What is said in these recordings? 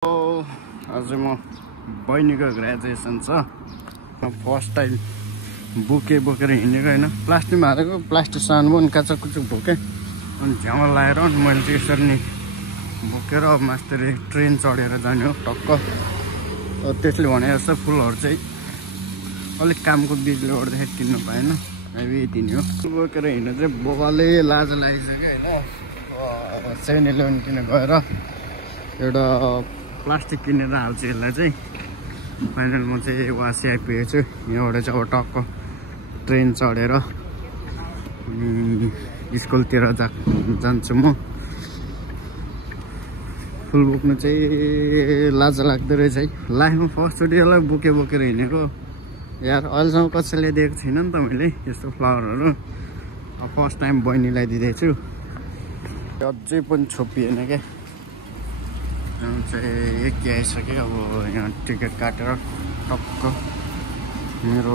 आज म बहिनीको ग्रेजुएसन छ। फर्स्ट टाइम बुके बोकेर हिँडेको होइन, प्लास्टिकमा हालेको प्लास्टिक सानो पनि काचकुचुक बोकेँ अनि झ्याउमा लाएर मैले चाहिँ यसरी नै बोकेर अब मास्टर ट्रेन चढेर जाने हो टक्क। त्यसले भने जस्तो फुलहरू चाहिँ अलिक कामको बिजले गर्दाखेरि किन्नु पाएन, यति नै हो। बोकेर हिँड्नु चाहिँ बोबाले लाज लागिसक्यो होइन। 7-11 किन गएर एउटा प्लास्टिक किनेर हाल्छु यसलाई चाहिँ। फाइनल म चाहिँ वासी आइपुगेको छु। यहाँबाट चाहिँ अब टक्क ट्रेन चढेर अनि स्कुलतिर जान्छु म। फुल बोक्नु चाहिँ लाज लाग्दो रहेछ है। लाइफमा फर्स्टचोटि यसलाई बोकेर हिँडेको यार। अहिलेसम्म कसैले दिएको छैन नि त मैले यस्तो फ्लावरहरू। फर्स्ट टाइम बहिनीलाई दिँदैछु। अझै पनि छोपिएन क्या। चाहिँ एक आइसक्यो। अब यहाँ टिकट काटेर टक्क मेरो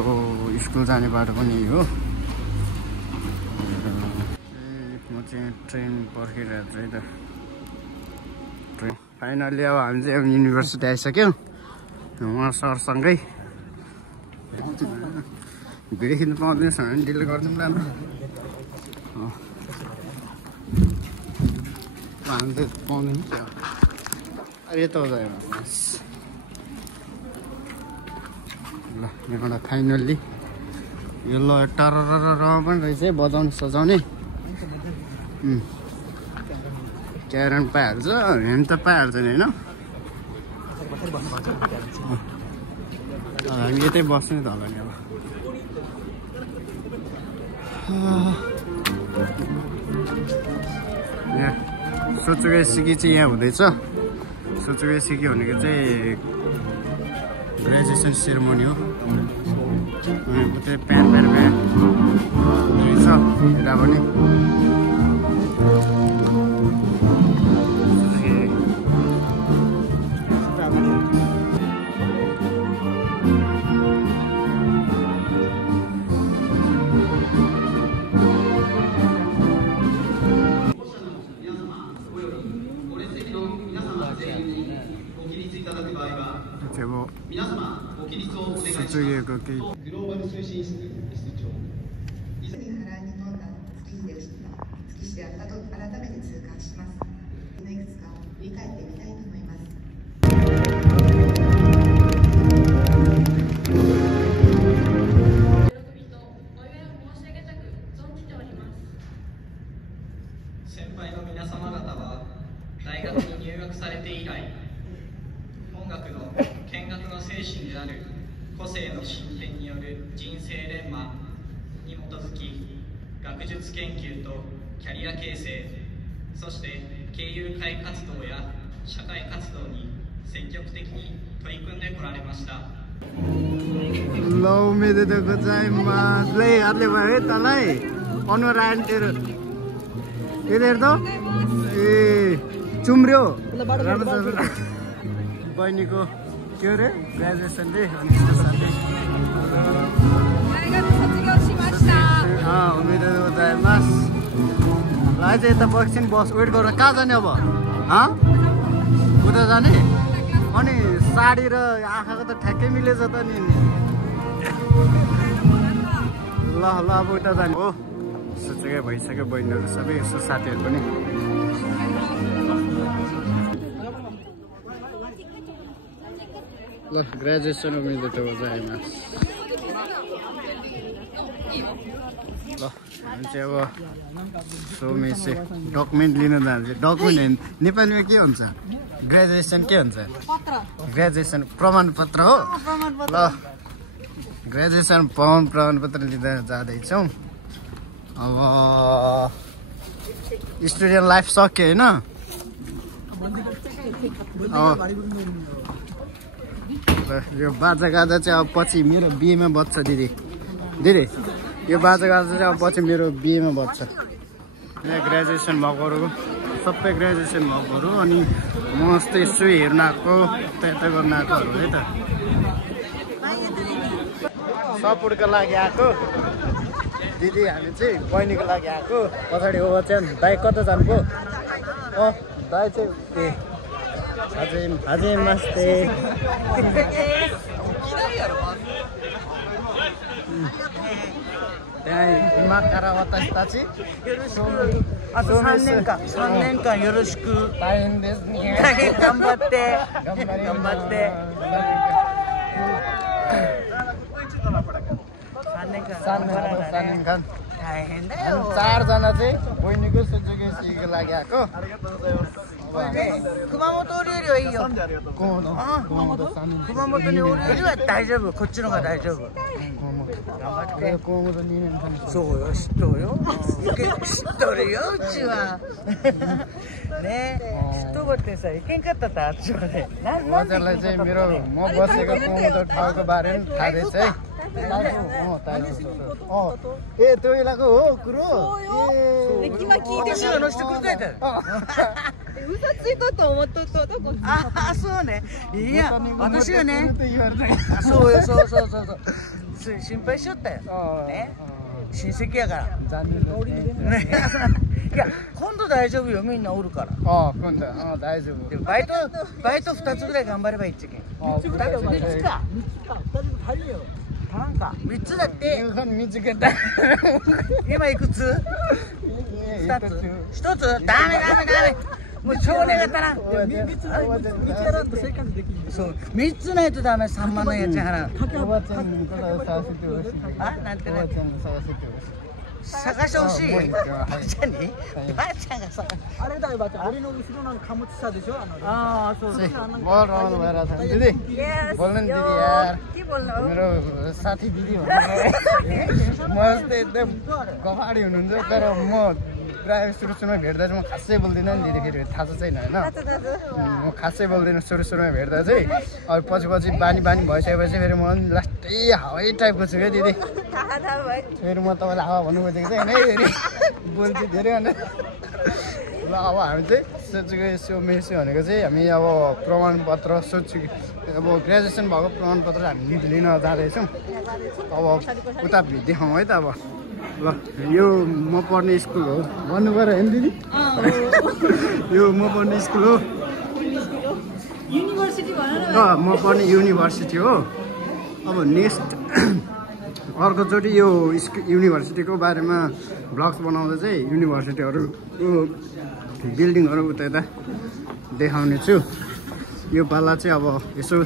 स्कुल जाने बाटो पनि यही हो। म चाहिँ ट्रेन पर्खिरहेको छु है त। ट्रेन फाइनली अब हामी चाहिँ अब युनिभर्सिटी आइसक्यौँ उहाँ सरसँगै। भिडियो खिच्नु पाउँदैन भने डिलिट गरिदिउँ न। हामी त पाउँदैन यता ल यहाँबाट फाइनल्ली यो ल टरर पनि रहेछ है बजाउने सजाउने। क्यारन पाइहाल्छ, हेम त पाइहाल्छ नि होइन। हामी यतै बस्ने त होला नि अब। यहाँ सोचेको सिकी चाहिँ यहाँ हुँदैछ। सोचेको सिक्यो भनेको चाहिँ ग्रेजुएसन सेरेमनी हो। त्यही प्यान रहेछ यता पनि। हातले भयो है तँलाई अनुहार आयो तेरो यतिखेर त ए चुम्रियो। बहिनीको के अरे ग्रेजुएसन डे अनि त्यसको साथै उमेदवार चाहिँ यता एकछिन बस वेट गरेर कहाँ जाने अब? उता जाने? अनि साडी र आँखाको त ठ्याक्कै मिलेछ त नि। ल अब उता जाने हो। सोचेकै भइसक्यो बहिनीहरू सबै यसो साथीहरू पनि। ल ग्रेजुएसन उम्मीदवार हो जाएमा। ल हामी चाहिँ अब सोमेसे डकुमेन्ट लिन जान्छ। डकुमेन्ट नेपालीमा के हुन्छ? ग्रेजुएसन के हुन्छ? ग्रेजुएसन प्रमाणपत्र हो। ल ग्रेजुएसन प्रमाणपत्र लिँदा जाँदैछौँ। अब स्टुडेन्ट लाइफ सक्यो होइन। यो बाजा गाजा चाहिँ अब पछि मेरो बिहेमा बज्छ। दिदी यो बाजा गाजा चाहिँ अब पछि मेरो बिहेमा बज्छ। यहाँ ग्रेजुएसन भएकोहरू सबै ग्रेजुएसन भएकोहरू अनि म जस्तै यसो हेर्न आएको यता गर्न आएकोहरू है त। सपोर्टको लागि आएको दिदी हामी चाहिँ बहिनीको लागि आएको। पछाडि ओभर चाहिँ दाइ कता जानुभयो? दाइ चाहिँ हजुर नमस्ते त्यहाँ माकारा वतास्ताची あと3年間よろしく。大変ですね頑張って頑張ります頑張って3年間3年間大変だよ。 चारजना चाहिँ बहिनीको सुजुकी सिको लागि आएको熊本おるよりはいいよ。熊本におるよりは大丈夫。こっちの方が大丈夫。頑張って。熊本2年間そうよ、知っとるよ。知っとるよ、うちは。ねえ、知っとるってさ、行けんかったってあっちまで。なんでहजुरलाई चाहिँ मेरो म बसेको कुमुदो ठाउँको बारेमा थाहा रहेछ है ए त्यो इलाको हो कुरो私が乗せてくれたやつ。嘘ついとった思っとったとこ。あ、そうね。いや、私がね。そうよ、そう。心配しよったよ。ね。親戚やから。残念ですねね。いや、今度大丈夫よ、みんなおるから。今度大丈夫でもバイト2つぐらい頑張ればいいっちゃけん。3つか。足らんか。3つだって。見つけた今いくつ？2つ。1つ？ダメ。もう少年が足らん。そう、3つないとダメ。3万の家賃払う。おばちゃんに探せてほしいあ、なんてね。おばちゃんに探せてほしい探してほしい。ばあちゃんに？ばあちゃんがさ。あれだよ、ばあちゃん。俺の後ろの貨物車でしょ。ああ、そう。बोल रहनु भएर छ दिदी बोल्नु नि दिदी यार के बोल्नु हो? मेरो साथी दिदी भन्नु म जस्तै एकदम कफाडी हुनुहुन्छ तर म प्रायः सुरुमा भेट्दा चाहिँ म खासै बोल्दिनँ नि दिदी फेरि थाहा छैन होइन म खासै बोल्दिनँ सुरुमा भेट्दा चाहिँ अब पछि बानी भइसकेपछि फेरि म लास्टै हावै टाइपको छु क्या दिदी फेरि म तपाईँलाई हावा भन्नु खोजेको चाहिँ होइन फेरि बोल्छु धेरै भनेर ल अब हामी चाहिँ सोचेको यसो मेसो भनेको चाहिँ हामी अब प्रमाणपत्र सोध्छु अब ग्रेजुएसन भएको प्रमाणपत्र हामी लिन जाँदैछौँ अब उता देखाउँ है त अब ल यो म पढ्ने स्कुल हो भन्नु पऱ्यो होइन दिदी यो म पढ्ने स्कुल हो म पढ्ने युनिभर्सिटी हो अब नेक्स्ट अर्कोचोटि यो युनिभर्सिटीको बारेमा ब्लग्स बनाउँदा चाहिँ युनिभर्सिटीहरूको बिल्डिङहरू उता यता देखाउने छु यो पाला चाहिँ अब यसो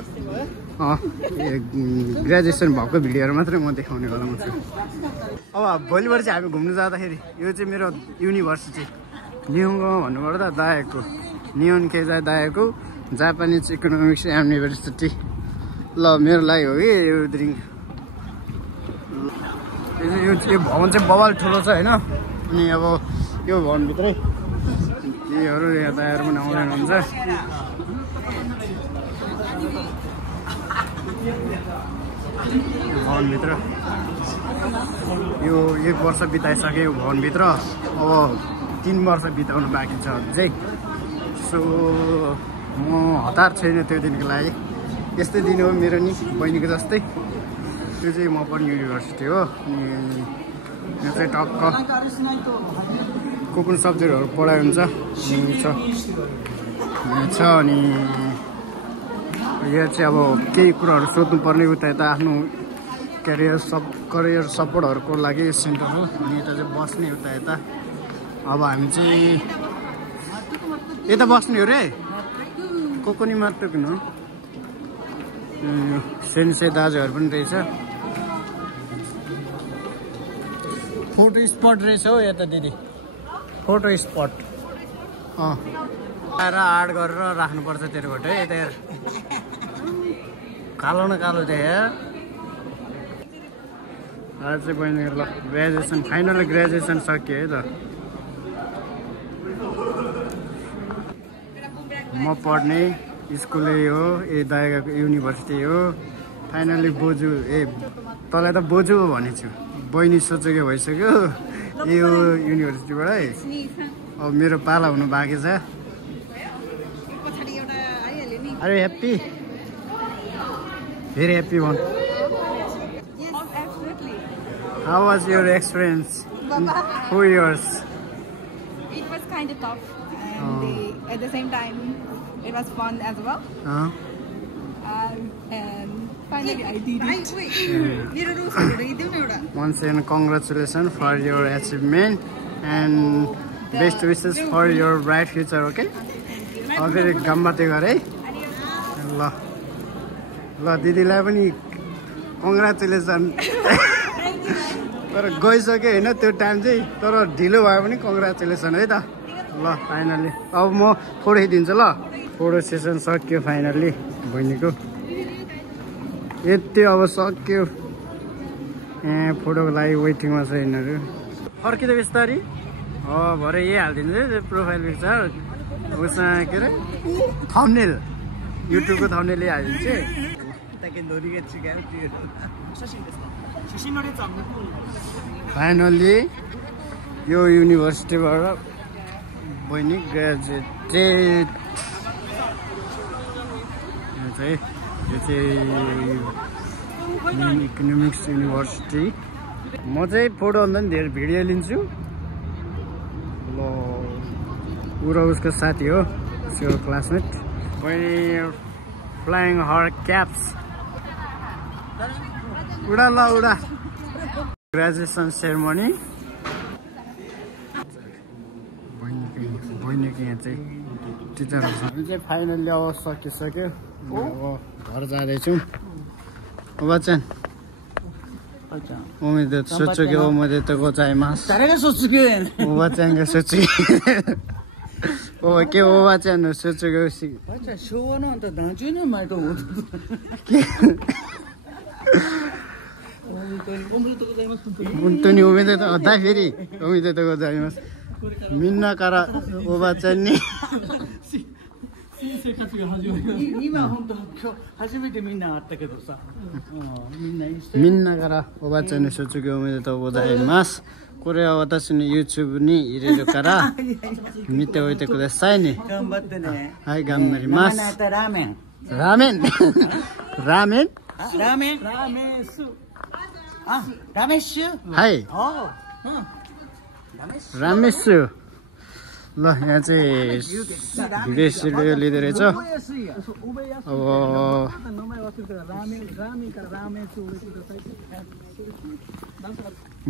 ग्रेजुएसन भएको भिडियोहरू मात्रै म देखाउने बेलामा छु अब भोलिबाट चाहिँ हामी घुम्नु जाँदाखेरि यो चाहिँ मेरो युनिभर्सिटी नियोङ्गो भन्नुपर्दा दायाको नियोन केजा दायाको जापानिज इकोनोमिक्स युनिभर्सिटी ल मेरो लागि हो कि यो ड्रिङ्क यो भवन चाहिँ बवाल ठुलो छ होइन अनि अब यो भवनभित्रै यीहरू यातायात पनि आउँदै हुन्छ भवनभित्र यो 1 वर्ष बिताइसक्यो यो भवनभित्र अब 3 वर्ष बिताउनु बाँकी छ अझै सो म हतार छैन त्यो दिनको लागि यस्तै दिन हो मेरो नि बहिनीको जस्तै यो चाहिँ म पढ्ने युनिभर्सिटी हो अनि यहाँ चाहिँ टक्क कुन सब्जेक्टहरू पढाइ हुन्छ छ अनि यहाँ चाहिँ अब केही कुराहरू सोध्नुपर्ने उता यता आफ्नो करियर सपोर्टहरूको लागि सेन्टर हो अनि यता चाहिँ बस्ने उता यता अब हामी चाहिँ यता बस्ने हो रे कोकोनी मात्र किन सेन्से दाजुहरू पनि रहेछ फोटो स्पट रहेछ हो यता दिदी फोटो स्पट आएर आड गरेर राख्नुपर्छ तेरोबाट है यता कालो न कालो देख्या आज चाहिँ बहिनीहरू ल ग्रेजुएसन फाइनल ग्रेजुएसन सकियो है त म पढ्ने स्कुलै हो दायाको युनिभर्सिटी हो फाइनली बोजू तँलाई त बोजू भनेको छु बहिनी सोचेको भइसक्यो यो युनिभर्सिटीबाटै अब मेरो पाला हुनु बाँकी छ अरे happy very happy one How was your experience? 4 years. It was kind of tough, and at the same time, It was fun as well. And finally I did it. Once again, congratulations for your achievement and best wishes for your bright future. Okay? फेरि गम्बते गरे ल ल दिदीलाई पनि congratulation तर गइसक्यो होइन त्यो टाइम चाहिँ तर ढिलो भयो भने कङ्ग्रेचुलेसन है त ल फाइनल्ली अब म फोटो खिचिदिन्छु ल फोटो सेसन सक्यो फाइनल्ली बहिनीको यति अब सक्यो फोटोको लागि वेटिङमा छ यिनीहरू फर्किँदै बिस्तारी भरे यही हालिदिन्छु प्रोफाइल पिक्चर उसमा के अरे थम्बनेल युट्युबको थम्बनेल हालिदिन्छु फाइनल्ली यो युनिभर्सिटीबाट बहिनी ग्रेजुएटेड यो चाहिँ इकोनोमिक्स युनिभर्सिटी म चाहिँ फोटो भन्दा पनि धेरै भिडियो लिन्छु ल ऊ र उसको साथी हो उसको क्लासमेट बहिनी फ्लाइङ हर क्याप्स उडा ल उडा ग्रेजुएसन सेरेमनी बहिनीको यहाँ चाहिँ टिचरहरू छ हामी चाहिँ फाइनल्ली अब सकिसक्यो अब घर जाँदैछौँ बच्चन उम्मीद सोचो कि वो मुझे तो को चाहिए मास तारेगा सोचो कि वो बच्चन का सोचो वो के वो बच्चन सोचो कि उसी अच्छा शो न अन्त दाजु न माटो हो उन्तो नि उम्मीद तो अधा फेरि उम्मीद तो को चाहिए मास मिन्ना करा वो बच्चन नि मिन्ना करा वो बच्चन ने सोचो कि उम्मीद तो को चाहिए मास कोरे वातासी ने यूट्यूब नि इरेरो करा मिते होते को दसाई नि हाय गम्मरी मास रामेन रामेन रामेन रामेन रामेसु रामेशु हाय Oh. रामेशु ल यहाँ चाहिँ भिडियो लिँदै रहेछ अब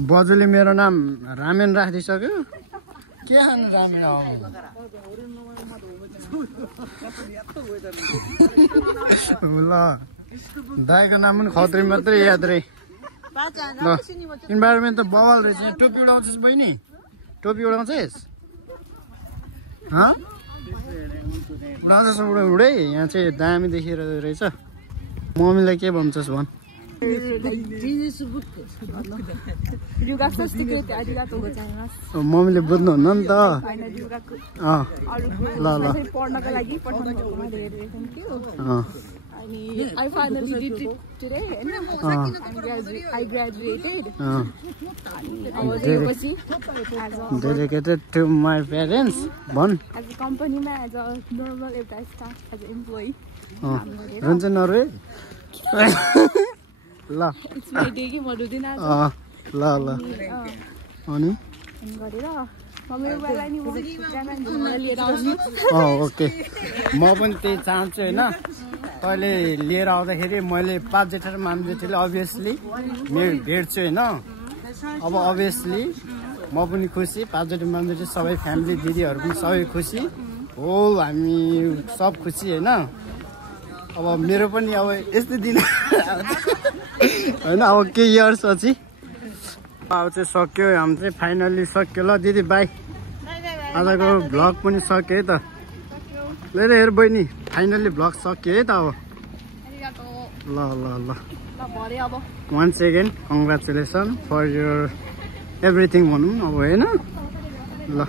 बजुले मेरो नाम रामेन राखिदिइसक्यो के खानु रामेन ल दाइको नाम पनि खत्री मात्रै याद रे ल इन्भाइरोमेन्ट त बवाल रहेछ यहाँ टोपी उडाउँछस् बहिनी टोपी उडाउँछस् उडाउँछस् उडै यहाँ चाहिँ दामी देखिएर रहेछ मम्मीलाई के भन्छस् भन् मम्मीले बुझ्नुहुन्न नि त ल ल I finally did it today. I graduated. I was dedicated to my parents. Bon. As a company man, as a normal staff, as an employee. Runcha Norway. La. It's my day ki modu din aaj. La la. Ani. Okay म पनि त्यही चाहन्छु होइन तैँले लिएर आउँदाखेरि मैले 5 जेठा र माम जेठीले अभियसली मेरो भेट्छु होइन अब अभियसली म पनि खुसी 5 जेठा माम जेठी सबै फ्यामिली दिदीहरू पनि सबै खुसी होल हामी सब खुसी होइन अब मेरो पनि अब यस्तै दिन होइन अब केही इयर्स पछि अब चाहिँ सक्यो हामी चाहिँ फाइनल्ली सक्यो ल दिदी बाई आजको भ्लग पनि सक्यो है त ल हेर बहिनी फाइनल्ली भ्लग सक्यो है त अब ल ल ल once again congratulation for your everything भनौँ अब होइन ल